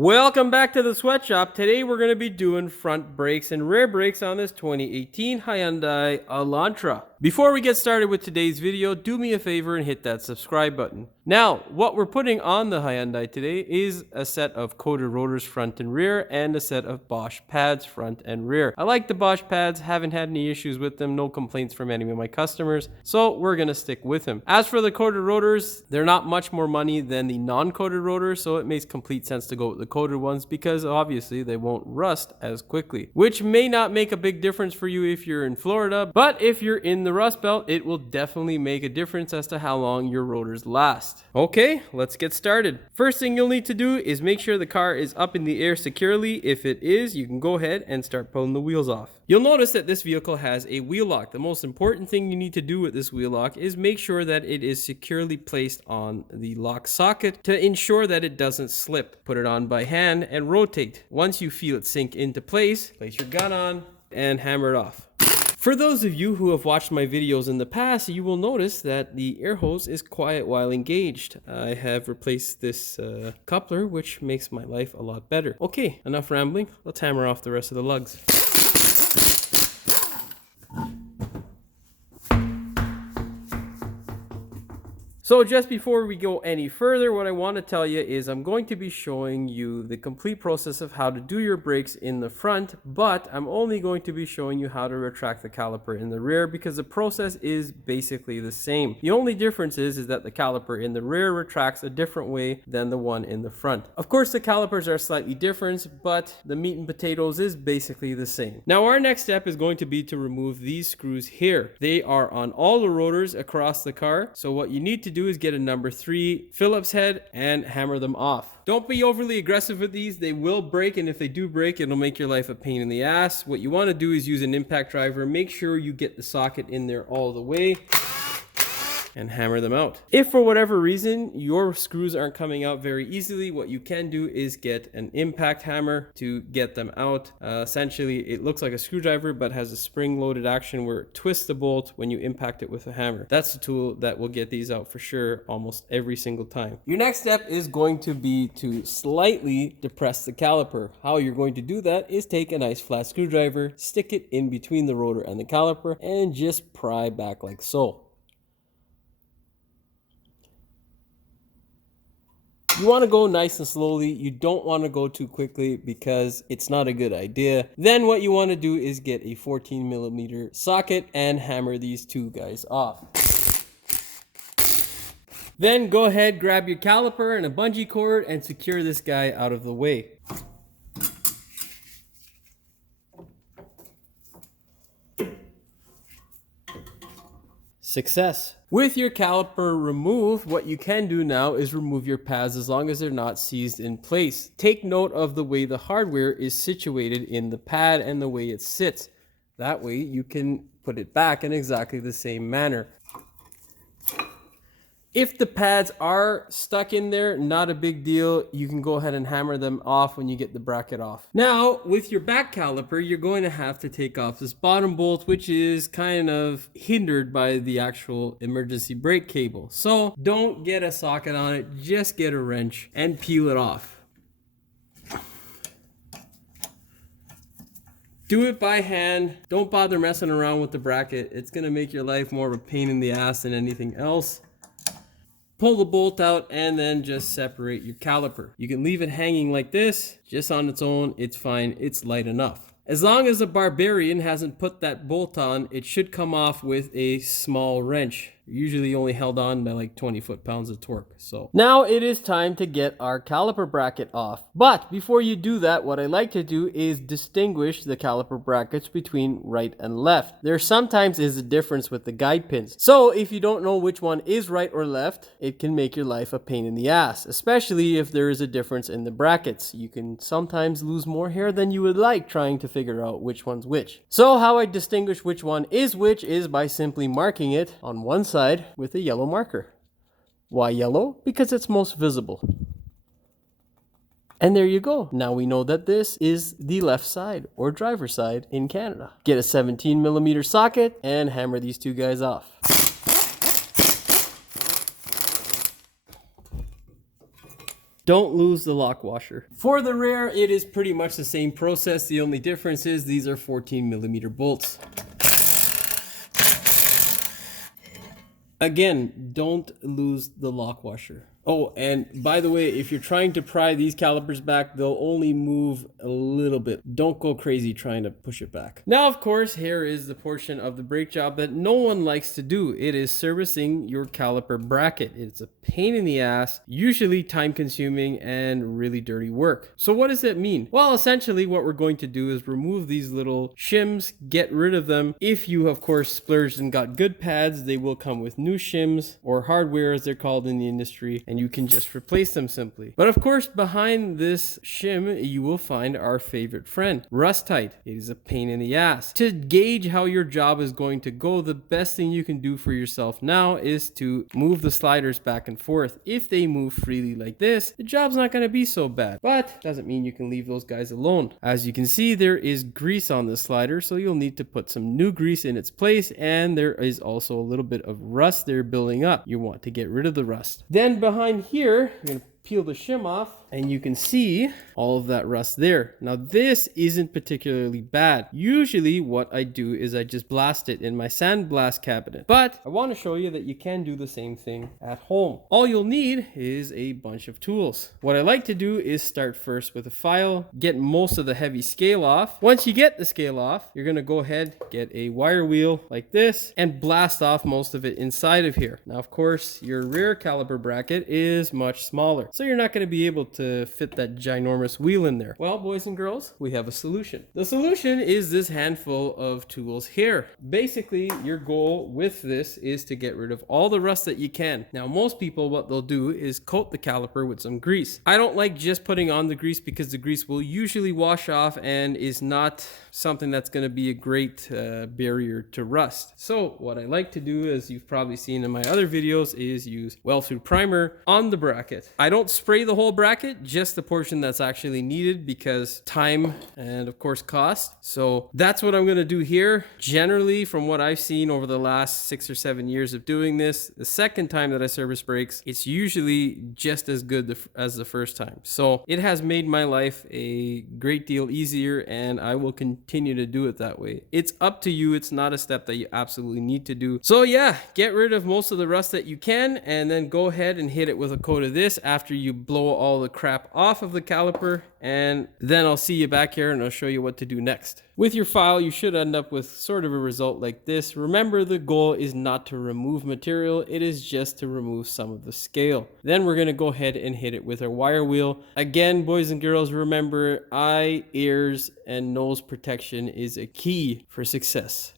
Welcome back to the sweatshop. Today we're going to be doing front brakes and rear brakes on this 2018 Hyundai Elantra. Before we get started with today's video, do me a favor and hit that subscribe button. Now, what we're putting on the Hyundai today is a set of coated rotors front and rear and a set of Bosch pads front and rear. I like the Bosch pads, haven't had any issues with them, no complaints from any of my customers, so we're going to stick with them. As for the coated rotors, they're not much more money than the non-coated rotors, so it makes complete sense to go with the coated ones because obviously they won't rust as quickly, which may not make a big difference for you if you're in Florida, but if you're in the Rust Belt, it will definitely make a difference as to how long your rotors last. Okay, let's get started. First thing you'll need to do is make sure the car is up in the air securely. If it is, you can go ahead and start pulling the wheels off. You'll notice that this vehicle has a wheel lock. The most important thing you need to do with this wheel lock is make sure that it is securely placed on the lock socket to ensure that it doesn't slip. Put it on by hand and rotate. Once you feel it sink into place your gun on and hammer it off. For those of you who have watched my videos in the past, you will notice that the air hose is quiet while engaged. I have replaced this coupler, which makes my life a lot better. Okay, enough rambling. Let's hammer off the rest of the lugs. So just before we go any further, what I want to tell you is I'm going to be showing you the complete process of how to do your brakes in the front, but I'm only going to be showing you how to retract the caliper in the rear because the process is basically the same. The only difference is that the caliper in the rear retracts a different way than the one in the front. Of course, the calipers are slightly different, but the meat and potatoes is basically the same. Now, our next step is going to be to remove these screws here. They are on all the rotors across the car, so what you need to do is get a number 3 Phillips head and hammer them off. Don't be overly aggressive with these. They will break, and if they do break, it'll make your life a pain in the ass. What you want to do is use an impact driver. Make sure you get the socket in there all the way and hammer them out. If for whatever reason your screws aren't coming out very easily, what you can do is get an impact hammer to get them out. Essentially, it looks like a screwdriver but has a spring-loaded action where it twists the bolt when you impact it with a hammer. That's the tool that will get these out for sure almost every single time. Your next step is going to be to slightly depress the caliper. How you're going to do that is take a nice flat screwdriver, stick it in between the rotor and the caliper, and just pry back like so. You want to go nice and slowly. You don't want to go too quickly because it's not a good idea. Then what you want to do is get a 14mm socket and hammer these two guys off. Then go ahead, grab your caliper and a bungee cord and secure this guy out of the way. Success. With your caliper removed, what you can do now is remove your pads as long as they're not seized in place. Take note of the way the hardware is situated in the pad and the way it sits. That way you can put it back in exactly the same manner. If the pads are stuck in there, not a big deal. You can go ahead and hammer them off when you get the bracket off. Now, with your back caliper, you're going to have to take off this bottom bolt, which is kind of hindered by the actual emergency brake cable. So don't get a socket on it, just get a wrench and peel it off. Do it by hand. Don't bother messing around with the bracket. It's going to make your life more of a pain in the ass than anything else. Pull the bolt out and then just separate your caliper. You can leave it hanging like this, just on its own. It's fine, it's light enough. As long as the barbarian hasn't put that bolt on, it should come off with a small wrench. Usually only held on by like 20 foot-pounds of torque. So now it is time to get our caliper bracket off. But before you do that, what I like to do is distinguish the caliper brackets between right and left. There sometimes is a difference with the guide pins. So if you don't know which one is right or left, it can make your life a pain in the ass, especially if there is a difference in the brackets. You can sometimes lose more hair than you would like trying to figure out which one's which. So how I distinguish which one is which is by simply marking it on one side with a yellow marker. Why yellow? Because it's most visible. And there you go. Now we know that this is the left side or driver's side in Canada. Get a 17mm socket and hammer these two guys off. don't lose the lock washer. For the rear, it is pretty much the same process. The only difference is these are 14mm bolts. Again, don't lose the lock washer. Oh, and by the way, if you're trying to pry these calipers back, they'll only move a little bit. Don't go crazy trying to push it back. Now, of course, here is the portion of the brake job that no one likes to do. It is servicing your caliper bracket. It's a pain in the ass, usually time consuming and really dirty work. So what does that mean? Well, essentially what we're going to do is remove these little shims, get rid of them. If you, of course, splurged and got good pads, they will come with new shims, or hardware as they're called in the industry, and you can just replace them simply. But of course, behind this shim, you will find our favorite friend, Rust-Tite. It is a pain in the ass. To gauge how your job is going to go, the best thing you can do for yourself now is to move the sliders back and forth. If they move freely like this, the job's not going to be so bad. But doesn't mean you can leave those guys alone. As you can see, there is grease on the slider, so you'll need to put some new grease in its place, and there is also a little bit of rust there building up. You want to get rid of the rust. Then behind here, you're going to peel the shim off, and you can see all of that rust there. Now this isn't particularly bad. Usually what I do is I just blast it in my sandblast cabinet, but I want to show you that you can do the same thing at home. All you'll need is a bunch of tools. What I like to do is start first with a file, get most of the heavy scale off. Once you get the scale off, you're going to go ahead, get a wire wheel like this, and blast off most of it inside of here. Now of course your rear caliper bracket is much smaller, so you're not going to be able to fit that ginormous wheel in there. Well, boys and girls, we have a solution. The solution is this handful of tools here. Basically, your goal with this is to get rid of all the rust that you can. Now, most people, what they'll do is coat the caliper with some grease. I don't like just putting on the grease because the grease will usually wash off and is not something that's going to be a great barrier to rust. So what I like to do, as you've probably seen in my other videos, is use Wellsuit primer on the bracket. I don't spray the whole bracket, just the portion that's actually needed because time and of course cost. So that's what I'm going to do here. Generally, from what I've seen over the last 6 or 7 years of doing this, the second time that I service brakes, it's usually just as good as the first time. So it has made my life a great deal easier, and I will continue to do it that way. It's up to you. It's not a step that you absolutely need to do. So yeah, get rid of most of the rust that you can, and then go ahead and hit it with a coat of this after you blow all the crap off of the caliper, and then I'll see you back here and I'll show you what to do next. With your file, you should end up with sort of a result like this. Remember, the goal is not to remove material, it is just to remove some of the scale. Then we're going to go ahead and hit it with our wire wheel. Again, boys and girls, remember, eye, ears, and nose protection is a key for success.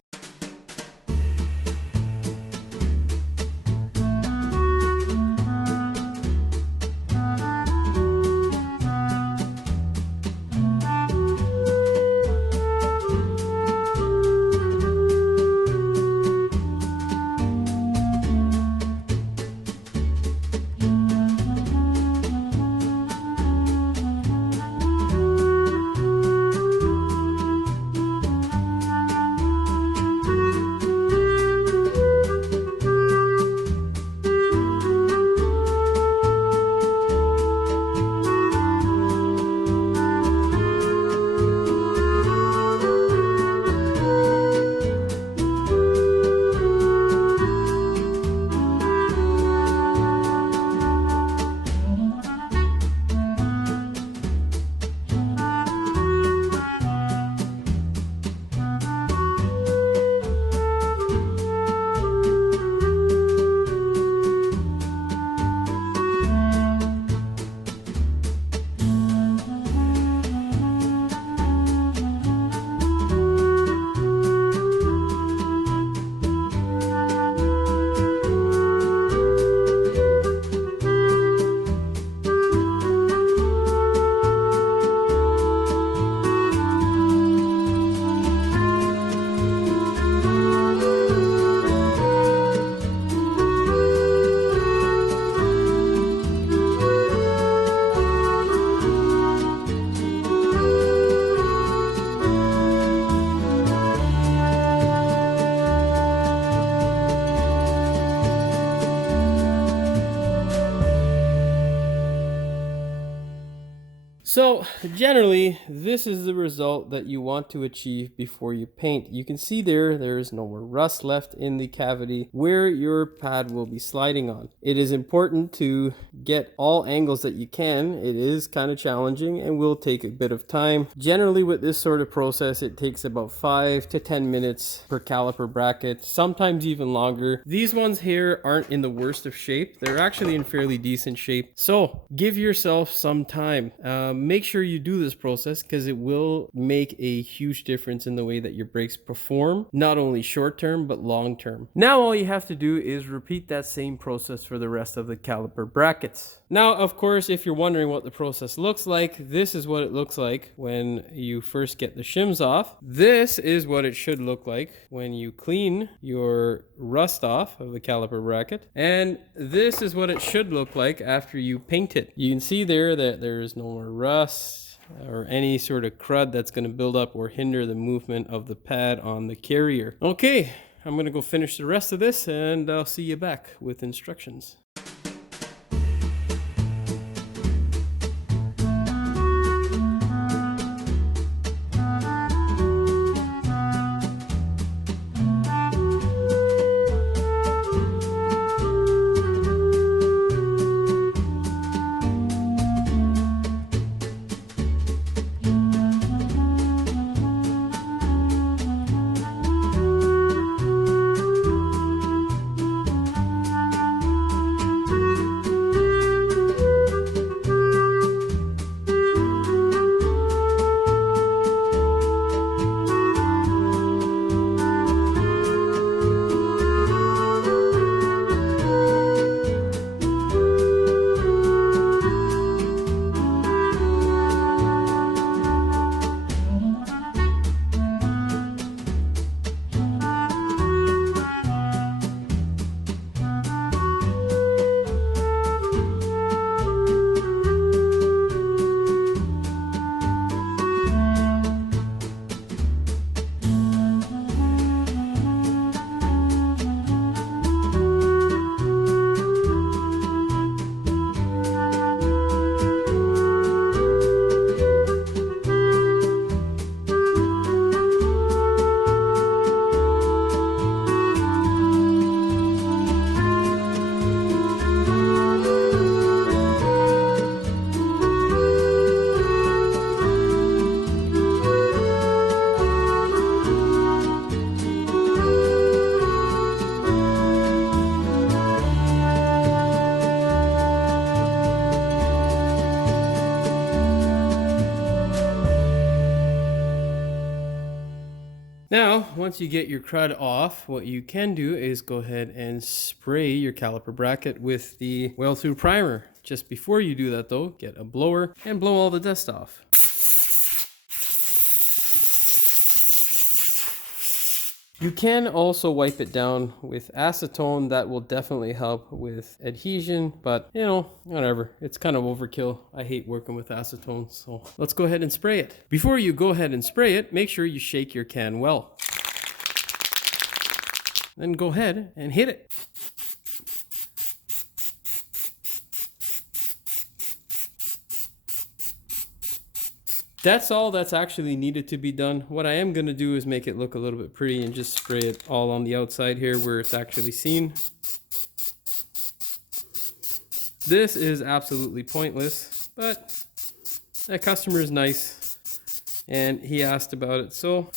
So generally, this is the result that you want to achieve before you paint. You can see there is no more rust left in the cavity where your pad will be sliding on. It is important to get all angles that you can. It is kind of challenging and will take a bit of time. Generally with this sort of process, it takes about 5 to 10 minutes per caliper bracket, sometimes even longer. These ones here aren't in the worst of shape. They're actually in fairly decent shape. So give yourself some time. Make sure you do this process because it will make a huge difference in the way that your brakes perform, not only short term but long term. Now all you have to do is repeat that same process for the rest of the caliper brackets. Now, of course, if you're wondering what the process looks like, this is what it looks like when you first get the shims off. This is what it should look like when you clean your rust off of the caliper bracket. And this is what it should look like after you paint it. You can see there that there is no more rust or any sort of crud that's going to build up or hinder the movement of the pad on the carrier. Okay, I'm going to go finish the rest of this and I'll see you back with instructions. Now, once you get your crud off, what you can do is go ahead and spray your caliper bracket with the well-through primer. Just before you do that though, get a blower and blow all the dust off. You can also wipe it down with acetone. That will definitely help with adhesion, but you know, whatever. It's kind of overkill. I hate working with acetone, so let's go ahead and spray it. Before you go ahead and spray it, make sure you shake your can well. Then go ahead and hit it. That's all that's actually needed to be done. What I am going to do is make it look a little bit pretty and just spray it all on the outside here where it's actually seen. This is absolutely pointless, but that customer is nice and he asked about it, so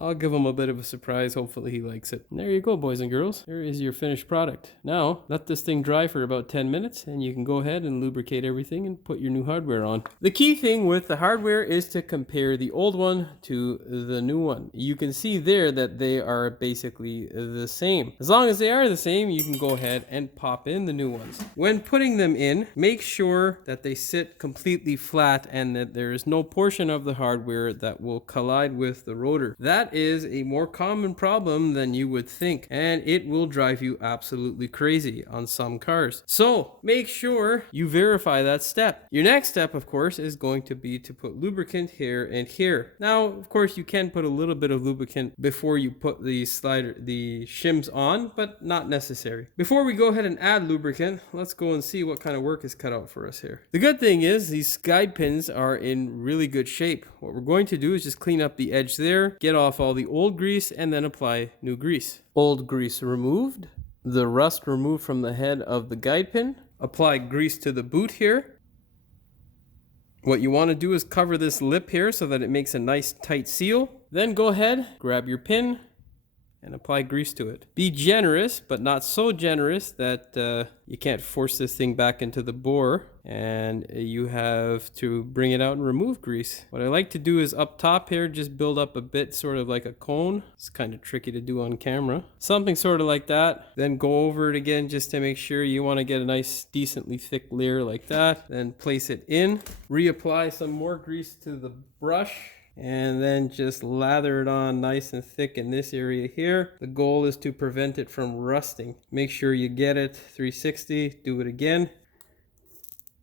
I'll give him a bit of a surprise. Hopefully he likes it. And there you go, boys and girls. There is your finished product. Now, let this thing dry for about 10 minutes and you can go ahead and lubricate everything and put your new hardware on. The key thing with the hardware is to compare the old one to the new one. You can see there that they are basically the same. As long as they are the same, you can go ahead and pop in the new ones. When putting them in, make sure that they sit completely flat and that there is no portion of the hardware that will collide with the rotor. That that is a more common problem than you would think, and it will drive you absolutely crazy on some cars. So make sure you verify that step. Your next step, of course, is going to be to put lubricant here and here. Now, of course, you can put a little bit of lubricant before you put the shims on, but not necessary. Before we go ahead and add lubricant, let's go and see what kind of work is cut out for us here. The good thing is these guide pins are in really good shape. What we're going to do is just clean up the edge there, get off all the old grease, and then apply new grease. Old grease removed, the rust removed from the head of the guide pin. Apply grease to the boot here. What you want to do is cover this lip here so that it makes a nice tight seal. Then go ahead, grab your pin, and apply grease to it. Be generous, but not so generous that you can't force this thing back into the bore and you have to bring it out and remove grease. What I like to do is up top here, just build up a bit sort of like a cone. It's kind of tricky to do on camera. Something sort of like that. Then go over it again just to make sure. You want to get a nice decently thick layer like that. Then place it in. Reapply some more grease to the brush. And then just lather it on nice and thick in this area here. The goal is to prevent it from rusting. Make sure you get it 360, do it again.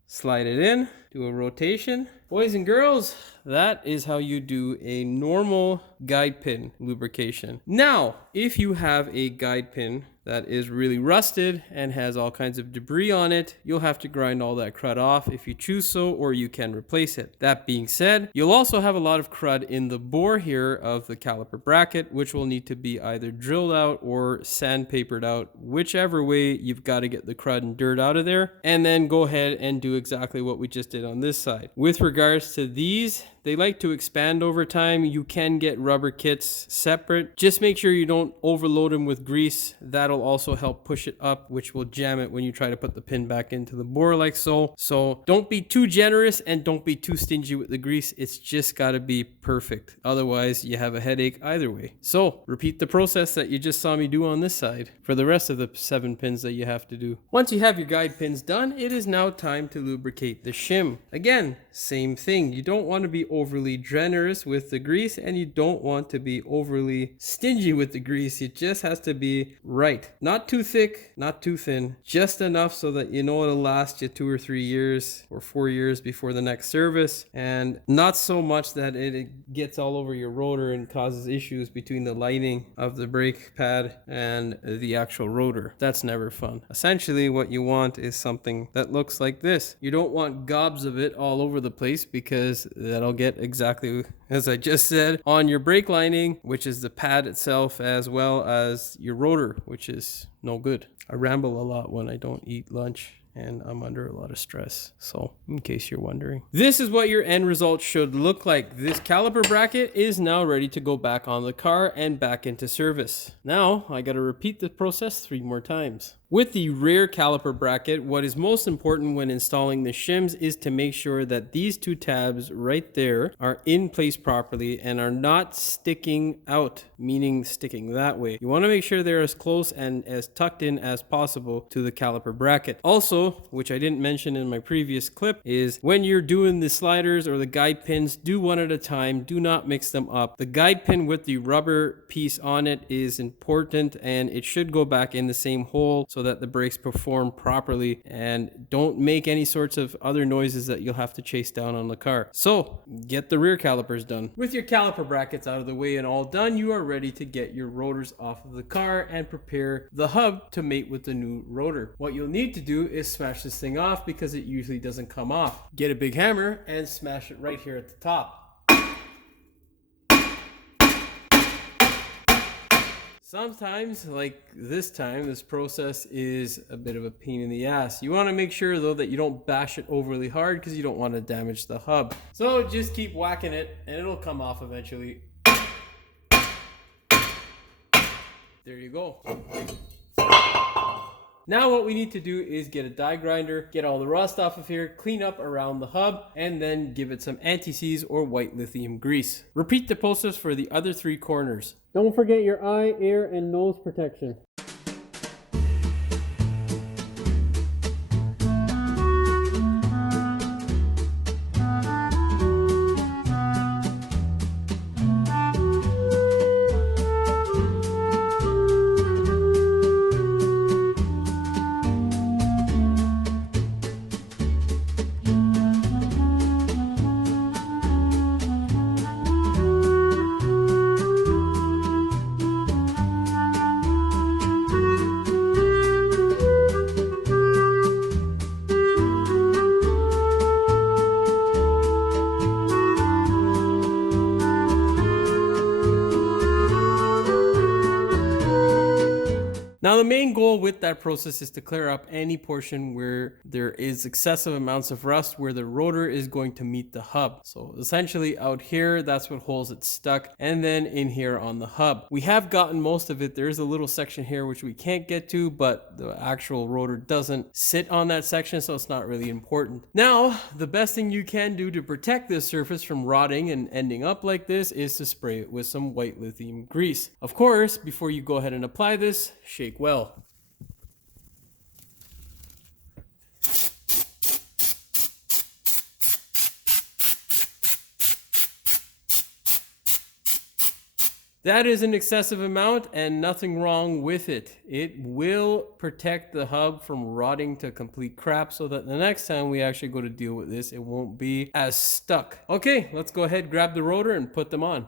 Slide it in, do a rotation. Boys and girls, that is how you do a normal guide pin lubrication. Now, if you have a guide pin that is really rusted and has all kinds of debris on it, you'll have to grind all that crud off if you choose so, or you can replace it. That being said, you'll also have a lot of crud in the bore here of the caliper bracket, which will need to be either drilled out or sandpapered out. Whichever way, you've got to get the crud and dirt out of there, and then go ahead and do exactly what we just did on this side. With regards to these, they like to expand over time. You can get rubber kits separate. Just make sure you don't overload them with grease. That'll also help push it up, which will jam it when you try to put the pin back into the bore like so. So don't be too generous and don't be too stingy with the grease. It's just got to be perfect. Otherwise, you have a headache either way. So repeat the process that you just saw me do on this side for the rest of the 7 pins that you have to do. Once you have your guide pins done, it is now time to lubricate the shim. Again, same thing. You don't want to be overly generous with the grease and you don't want to be overly stingy with the grease. It just has to be right. Not too thick, not too thin, just enough so that you know it'll last you 2 or 3 years or 4 years before the next service, and not so much that it gets all over your rotor and causes issues between the lining of the brake pad and the actual rotor. That's never fun. Essentially, what you want is something that looks like this. You don't want gobs of it all over the place because that'll get exactly as I just said on your brake lining, which is the pad itself, as well as your rotor, which is no good. I ramble a lot when I don't eat lunch and I'm under a lot of stress. So in case you're wondering, this is what your end result should look like. This caliper bracket is now ready to go back on the car and back into service. Now I got to repeat the process 3 more times. With the rear caliper bracket, what is most important when installing the shims is to make sure that these 2 tabs right there are in place properly and are not sticking out, meaning sticking that way. You want to make sure they're as close and as tucked in as possible to the caliper bracket. Also, which I didn't mention in my previous clip, is when you're doing the sliders or the guide pins, do one at a time. Do not mix them up. The guide pin with the rubber piece on it is important and it should go back in the same hole so that the brakes perform properly and don't make any sorts of other noises that you'll have to chase down on the car. So get the rear calipers done. With your caliper brackets out of the way and all done, you are ready to get your rotors off of the car and prepare the hub to mate with the new rotor. What you'll need to do is smash this thing off because it usually doesn't come off. Get a big hammer and smash it right here at the top. Sometimes, like this time, this process is a bit of a pain in the ass. You want to make sure though that you don't bash it overly hard because you don't want to damage the hub. So just keep whacking it and it'll come off eventually. There you go. Now what we need to do is get a die grinder, get all the rust off of here, clean up around the hub, and then give it some anti-seize or white lithium grease. Repeat the process for the other 3 corners. Don't forget your eye, ear, and nose protection. Now, the main goal with that process is to clear up any portion where there is excessive amounts of rust where the rotor is going to meet the hub. So essentially out here, that's what holds it stuck, and then in here on the hub. We have gotten most of it. There is a little section here which we can't get to, but the actual rotor doesn't sit on that section, so it's not really important. Now, the best thing you can do to protect this surface from rotting and ending up like this is to spray it with some white lithium grease. Of course, before you go ahead and apply this, shake well. That is an excessive amount and nothing wrong with it. It will protect the hub from rotting to complete crap so that the next time we actually go to deal with this, it won't be as stuck. Okay, let's go ahead, grab the rotor and put them on.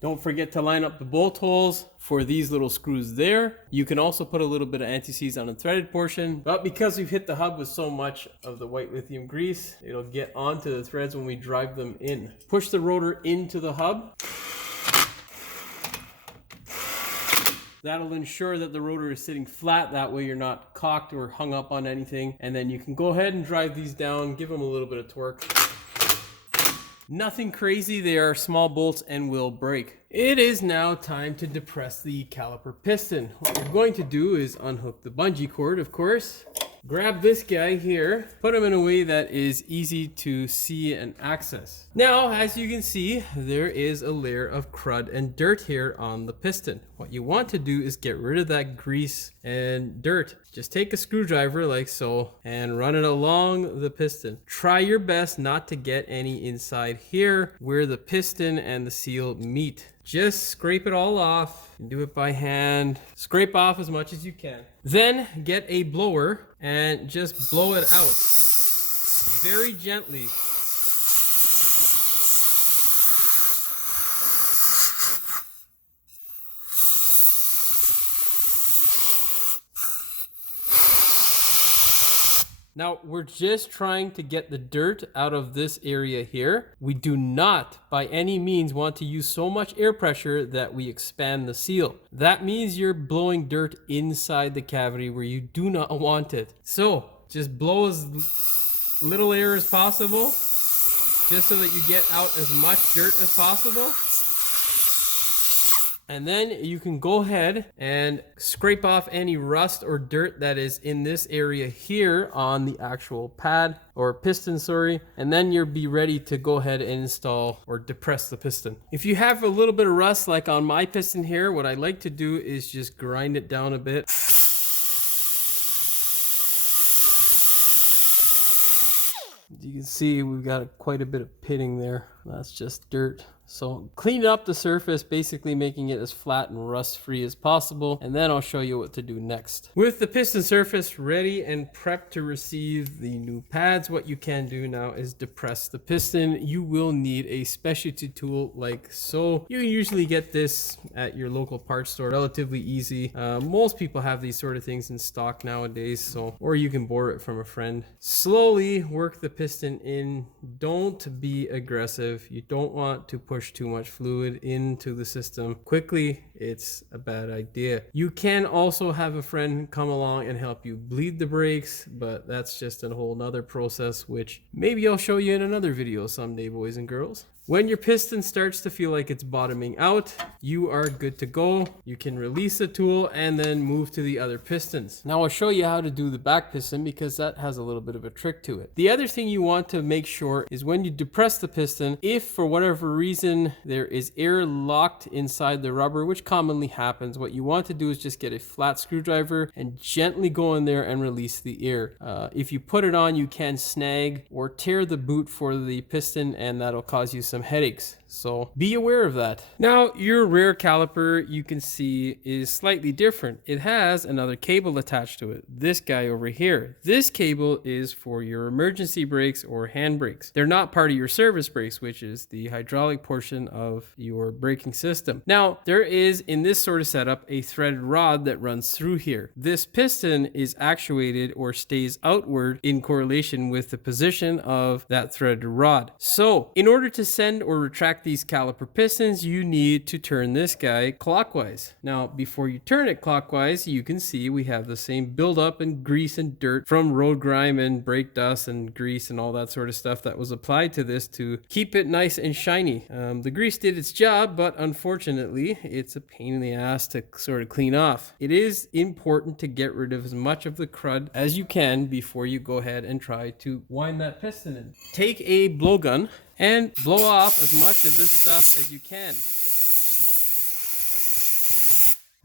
Don't forget to line up the bolt holes for these little screws there. You can also put a little bit of anti-seize on the threaded portion, but because we've hit the hub with so much of the white lithium grease, it'll get onto the threads when we drive them in. Push the rotor into the hub. That'll ensure that the rotor is sitting flat. That way you're not cocked or hung up on anything. And then you can go ahead and drive these down, give them a little bit of torque. Nothing crazy, they are small bolts and will break. It is now time to depress the caliper piston. What we're going to do is unhook the bungee cord, of course. Grab this guy here, put him in a way that is easy to see and access. Now, as you can see, there is a layer of crud and dirt here on the piston. What you want to do is get rid of that grease and dirt. Just take a screwdriver like so and run it along the piston. Try your best not to get any inside here where the piston and the seal meet. Just scrape it all off. Do it by hand. Scrape off as much as you can. Then get a blower and just blow it out very gently. Now, we're just trying to get the dirt out of this area here. We do not, by any means, want to use so much air pressure that we expand the seal. That means you're blowing dirt inside the cavity where you do not want it. So, just blow as little air as possible, just so that you get out as much dirt as possible. And then you can go ahead and scrape off any rust or dirt that is in this area here on the actual pad or piston, sorry. And then you'll be ready to go ahead and install or depress the piston. If you have a little bit of rust like on my piston here, what I like to do is just grind it down a bit. You can see we've got quite a bit of pitting there. That's just dirt. So clean up the surface, basically making it as flat and rust free as possible, and then I'll show you what to do next. With the piston surface ready and prepped to receive the new pads, what you can do now is depress the piston. You will need a specialty tool like so. You usually get this at your local parts store, relatively easy. Most people have these sort of things in stock nowadays, so or you can borrow it from a friend. Slowly work the piston in. Don't be aggressive. You don't want to push too much fluid into the system quickly. It's a bad idea. You can also have a friend come along and help you bleed the brakes, but that's just a whole nother process, which maybe I'll show you in another video someday, boys and girls. When your piston starts to feel like it's bottoming out, you are good to go. You can release the tool and then move to the other pistons. Now I'll show you how to do the back piston because that has a little bit of a trick to it. The other thing you want to make sure is when you depress the piston, if for whatever reason there is air locked inside the rubber, which commonly happens, what you want to do is just get a flat screwdriver and gently go in there and release the air. If you put it on, you can snag or tear the boot for the piston, and that'll cause you some headaches. So be aware of that. Now your rear caliper, you can see, is slightly different. It has another cable attached to it. This guy over here. This cable is for your emergency brakes or hand brakes. They're not part of your service brakes, which is the hydraulic portion of your braking system. Now there is, in this sort of setup, a threaded rod that runs through here. This piston is actuated or stays outward in correlation with the position of that threaded rod. So in order to set ascend or retract these caliper pistons, you need to turn this guy clockwise. Now, before you turn it clockwise, you can see we have the same buildup and grease and dirt from road grime and brake dust and grease and all that sort of stuff that was applied to this to keep it nice and shiny. The grease did its job, but unfortunately, it's a pain in the ass to sort of clean off. It is important to get rid of as much of the crud as you can before you go ahead and try to wind that piston in. Take a blowgun and blow off as much of this stuff as you can.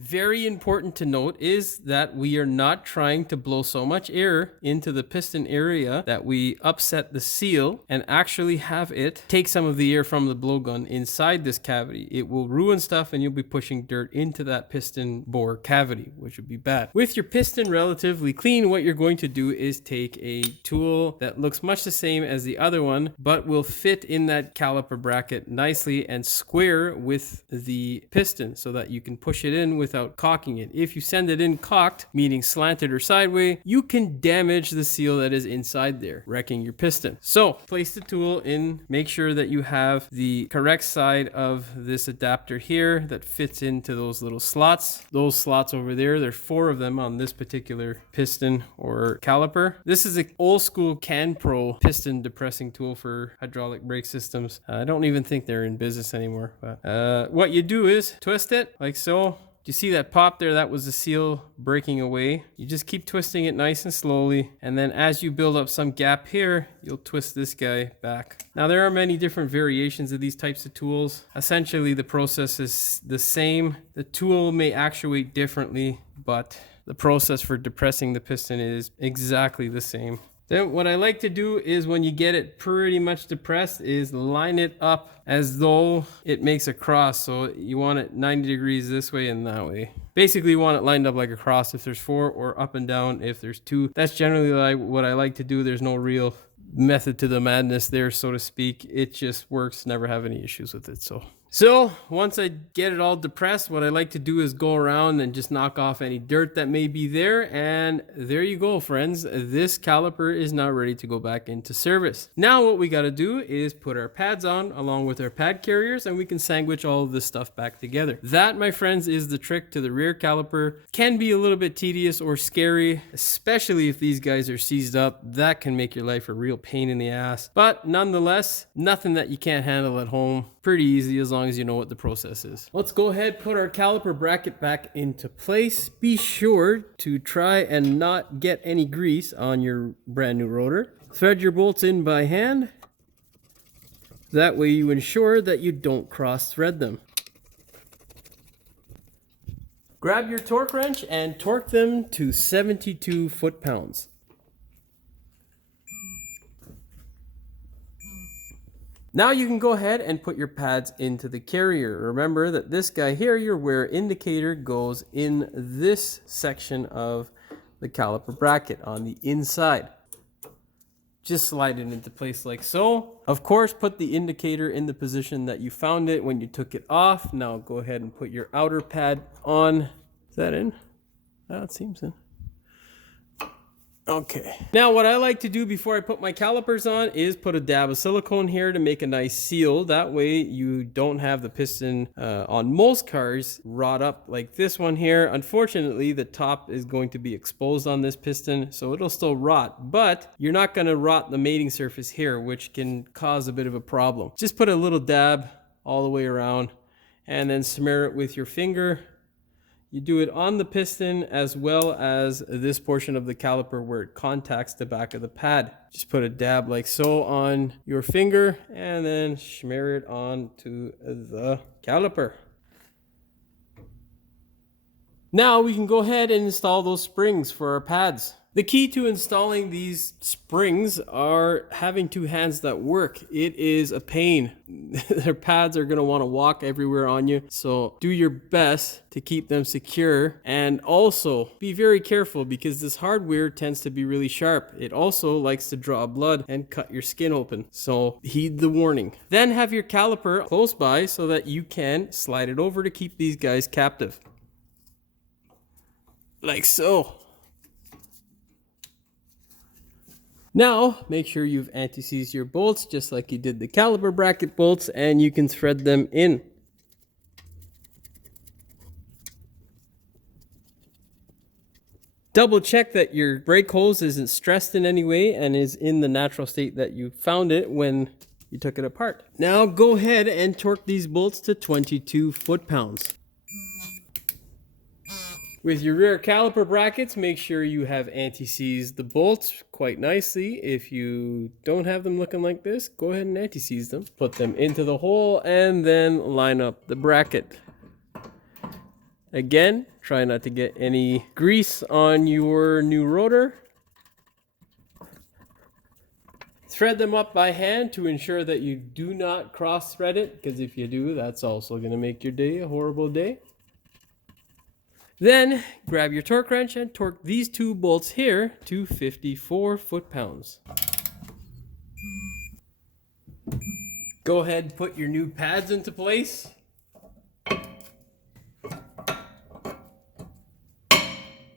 Very important to note is that we are not trying to blow so much air into the piston area that we upset the seal and actually have it take some of the air from the blowgun inside this cavity. It will ruin stuff and you'll be pushing dirt into that piston bore cavity, which would be bad. With your piston relatively clean, what you're going to do is take a tool that looks much the same as the other one, but will fit in that caliper bracket nicely and square with the piston so that you can push it in without caulking it. If you send it in cocked, meaning slanted or sideways, you can damage the seal that is inside there, wrecking your piston. So place the tool in, make sure that you have the correct side of this adapter here that fits into those little slots. Those slots over there, there's 4 of them on this particular piston or caliper. This is an old school CanPro piston depressing tool for hydraulic brake systems. I don't even think they're in business anymore. But what you do is twist it like so. You see that pop there? That was the seal breaking away. You just keep twisting it nice and slowly. And then as you build up some gap here, you'll twist this guy back. Now there are many different variations of these types of tools. Essentially the process is the same. The tool may actuate differently, but the process for depressing the piston is exactly the same. Then what I like to do is when you get it pretty much depressed is line it up as though it makes a cross. So you want it 90 degrees this way and that way. Basically you want it lined up like a cross if there's 4 or up and down if there's 2. That's generally what I like to do. There's no real method to the madness there, so to speak. It just works, never have any issues with it. So once I get it all depressed, what I like to do is go around and just knock off any dirt that may be there. And there you go, friends. This caliper is now ready to go back into service. Now what we got to do is put our pads on along with our pad carriers and we can sandwich all of this stuff back together. That, my friends, is the trick to the rear caliper. Can be a little bit tedious or scary, especially if these guys are seized up. That can make your life a real pain in the ass. But nonetheless, nothing that you can't handle at home. Pretty easy as long as you know what the process is. Let's go ahead, put our caliper bracket back into place. Be sure to try and not get any grease on your brand new rotor. Thread your bolts in by hand. That way you ensure that you don't cross thread them. Grab your torque wrench and torque them to 72 foot-pounds. Now you can go ahead and put your pads into the carrier. Remember that this guy here, your wear indicator, goes in this section of the caliper bracket on the inside. Just slide it into place like so. Of course, put the indicator in the position that you found it when you took it off. Now go ahead and put your outer pad on. Is that in? Oh, it seems in. Okay. Now what I like to do before I put my calipers on is put a dab of silicone here to make a nice seal. That way you don't have the piston on most cars rot up like this one here. Unfortunately, the top is going to be exposed on this piston, so it'll still rot, but you're not going to rot the mating surface here, which can cause a bit of a problem. Just put a little dab all the way around and then smear it with your finger. You do it on the piston as well as this portion of the caliper where it contacts the back of the pad. Just put a dab like so on your finger and then smear it onto the caliper. Now we can go ahead and install those springs for our pads. The key to installing these springs are having 2 hands that work. It is a pain. Their pads are going to want to walk everywhere on you. So do your best to keep them secure. And also be very careful because this hardware tends to be really sharp. It also likes to draw blood and cut your skin open. So heed the warning. Then have your caliper close by so that you can slide it over to keep these guys captive. Like so. Now, make sure you've anti-seized your bolts just like you did the caliper bracket bolts, and you can thread them in. Double check that your brake hose isn't stressed in any way and is in the natural state that you found it when you took it apart. Now go ahead and torque these bolts to 22 foot-pounds. With your rear caliper brackets, make sure you have anti-seized the bolts quite nicely. If you don't have them looking like this, go ahead and anti-seize them. Put them into the hole and then line up the bracket. Again, try not to get any grease on your new rotor. Thread them up by hand to ensure that you do not cross thread it, because if you do, that's also going to make your day a horrible day. Then grab your torque wrench and torque these two bolts here to 54 foot-pounds. Go ahead and put your new pads into place.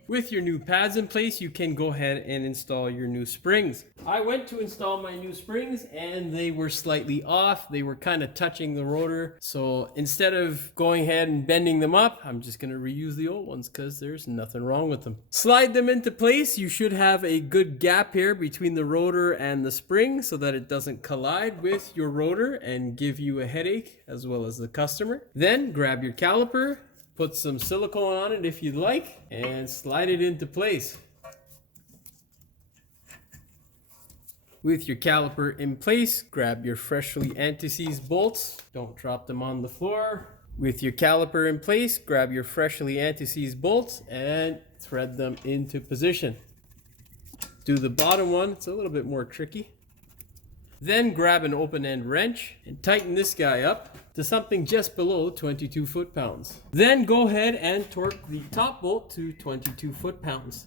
With your new pads in place, you can go ahead and install your new springs. I went to install my new springs and they were slightly off. They were kind of touching the rotor. So instead of going ahead and bending them up, I'm just going to reuse the old ones because there's nothing wrong with them. Slide them into place. You should have a good gap here between the rotor and the spring so that it doesn't collide with your rotor and give you a headache as well as the customer. Then grab your caliper. Put some silicone on it if you'd like, and slide it into place. With your caliper in place, grab your freshly anti-seized bolts. Don't drop them on the floor. With your caliper in place, grab your freshly anti-seized bolts and thread them into position. Do the bottom one, it's a little bit more tricky. Then grab an open end wrench and tighten this guy up to something just below 22 foot-pounds. Then go ahead and torque the top bolt to 22 foot-pounds.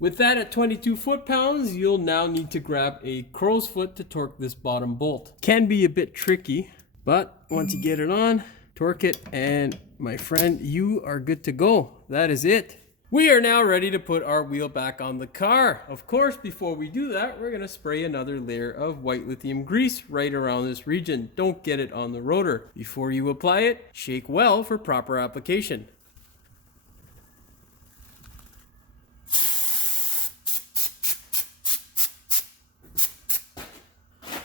With that at 22 foot-pounds, you'll now need to grab a crow's foot to torque this bottom bolt. Can be a bit tricky, but once you get it on, torque it, and my friend, you are good to go. That is it. We are now ready to put our wheel back on the car. Of course, before we do that, we're going to spray another layer of white lithium grease right around this region. Don't get it on the rotor. Before you apply it, shake well for proper application.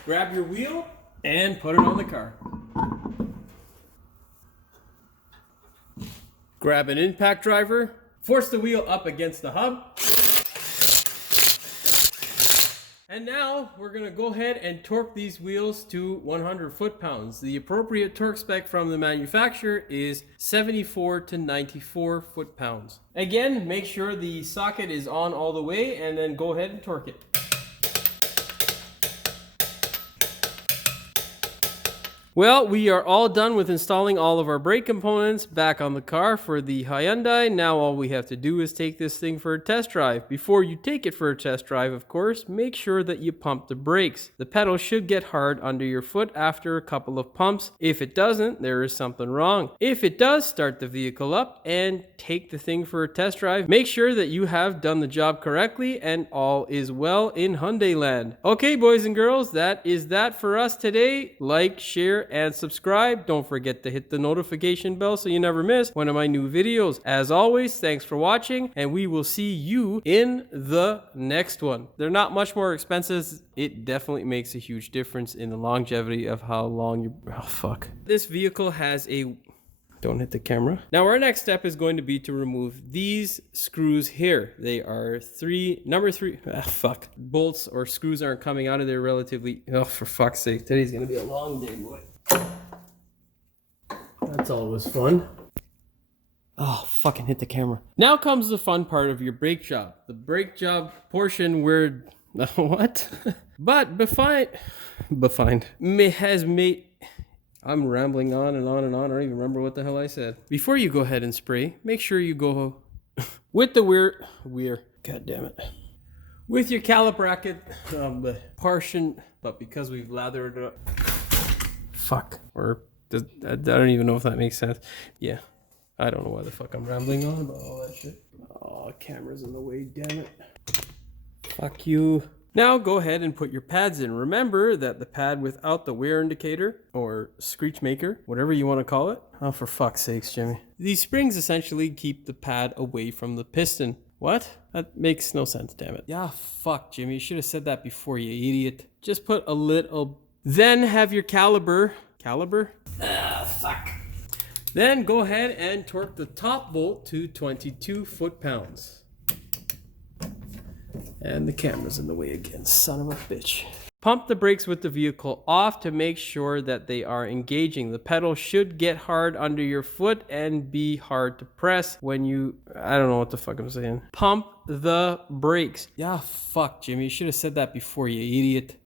Grab your wheel and put it on the car. Grab an impact driver. Force the wheel up against the hub. And now we're going to go ahead and torque these wheels to 100 foot-pounds. The appropriate torque spec from the manufacturer is 74 to 94 foot-pounds. Again, make sure the socket is on all the way and then go ahead and torque it. Well, we are all done with installing all of our brake components back on the car for the Hyundai. Now all we have to do is take this thing for a test drive. Before you take it for a test drive, of course, make sure that you pump the brakes. The pedal should get hard under your foot after a couple of pumps. If it doesn't, there is something wrong. If it does, start the vehicle up and take the thing for a test drive. Make sure that you have done the job correctly and all is well in Hyundai land. Okay, boys and girls, that is that for us today. Like, share, and subscribe. Don't forget to hit the notification bell so you never miss one of my new videos. As always, thanks for watching, and we will see you in the next one. They're not much more expensive. It definitely makes a huge difference in the longevity of how long you... Oh, fuck. This vehicle has a... Don't hit the camera. Now our next step is going to be to remove these screws here. They are number three. Fuck. Bolts or screws aren't coming out of there relatively. Oh, for fuck's sake. Today's going to be a long day, boy. That's always fun. Oh, fucking hit the camera. Now comes the fun part of your brake job. The brake job portion where... What? But has made... I'm rambling on and on and on. I don't even remember what the hell I said. Before you go ahead and spray, make sure you go with the God damn it. With your caliper bracket portion, but because we've lathered it up. Fuck. I don't even know if that makes sense. Yeah. I don't know why the fuck I'm rambling on about all that shit. Oh, camera's in the way, damn it. Fuck you. Now go ahead and put your pads in. Remember that the pad without the wear indicator or screech maker, whatever you want to call it. Oh, for fuck's sakes, Jimmy. These springs essentially keep the pad away from the piston. What? That makes no sense, damn it. Yeah, fuck, Jimmy. You should have said that before, you idiot. Just put a little... Then have your caliper. Caliper? Fuck. Then go ahead and torque the top bolt to 22 foot-pounds. And the camera's in the way again, son of a bitch. Pump the brakes with the vehicle off to make sure that they are engaging. The pedal should get hard under your foot and be hard to press when you... I don't know what the fuck I'm saying. Pump the brakes. Yeah, fuck, Jimmy. You should have said that before, you idiot.